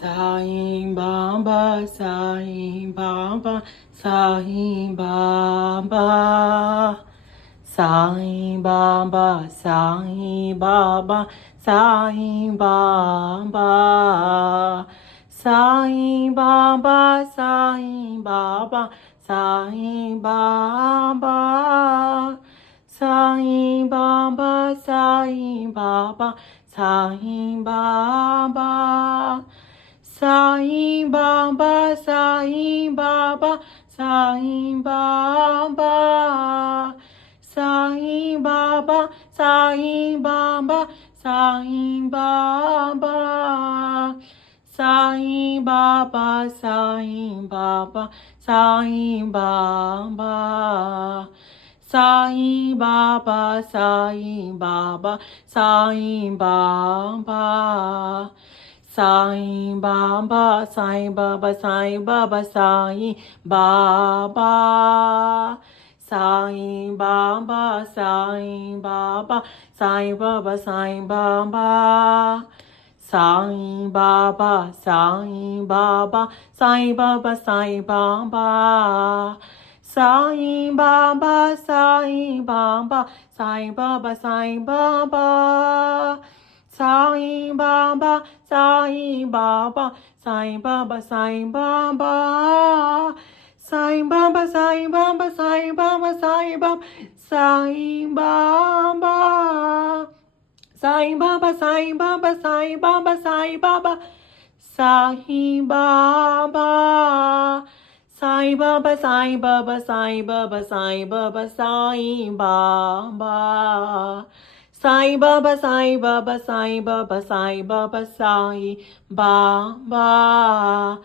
Sai Baba, Sai Baba, Sai Baba, Sai Baba, Sai Baba, Sai Baba, Sai Baba, Sai Baba, Sai Baba, Sai Baba, Sai Baba, Sai Baba. Sai Baba, Sai Baba, Sai Baba, Sai Baba, Sai Baba, Sai Baba, Sai Baba, Sai Baba, Sai Baba. Sai Baba, Sai Baba, Sai Baba. Sai Baba, Sai Baba, Sai Baba, Sai Baba. Sai Baba, Sai Baba, Sai Baba, Sai Baba. Sai Baba, Sai Baba, Sai Baba, Sai Baba. Sai Baba, Sai Baba, Sai Baba, Sai Baba. Sai Baba, Sai Baba, Sai Baba, Sai Baba. Sai Baba, Sai Baba, Sai Baba, Sai Baba, Sai Baba. Sai Baba, Sai Baba, Sai Baba, Sai Baba, Sai Baba. Sai Baba, Sai Baba, Sai Baba, Sai Baba, Sai Baba. Sai Baba, Sai Baba, Sai Baba, Sai Baba, Sai Baba. Sai Baba, Sai Baba, Sai Baba, Sai Baba.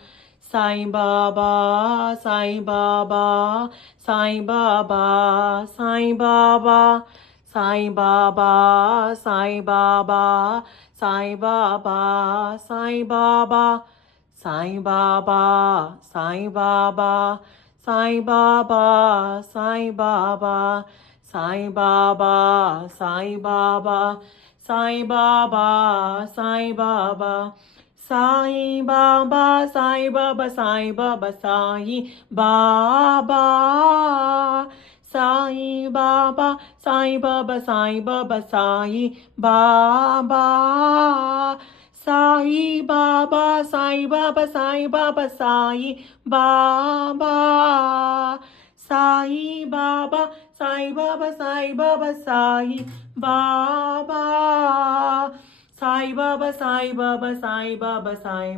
Sai Baba, Sai Baba, Sai Baba, Sai Baba. Sai Baba, Sai Baba, Sai Baba, Sai Baba, Sai Baba, Sai Baba, Sai Baba, Sai Baba, Sai Baba, Sai Baba, Sai Baba, Sai Baba, Sai Baba, Sai Baba, Sai Baba, Sai Baba. Sai Baba, Sai Baba, Sai Baba, Sai Baba. Sai Baba, Sai Baba, Sai Baba, Sai Baba. Sai Baba, Sai Baba, Sai Baba, Sai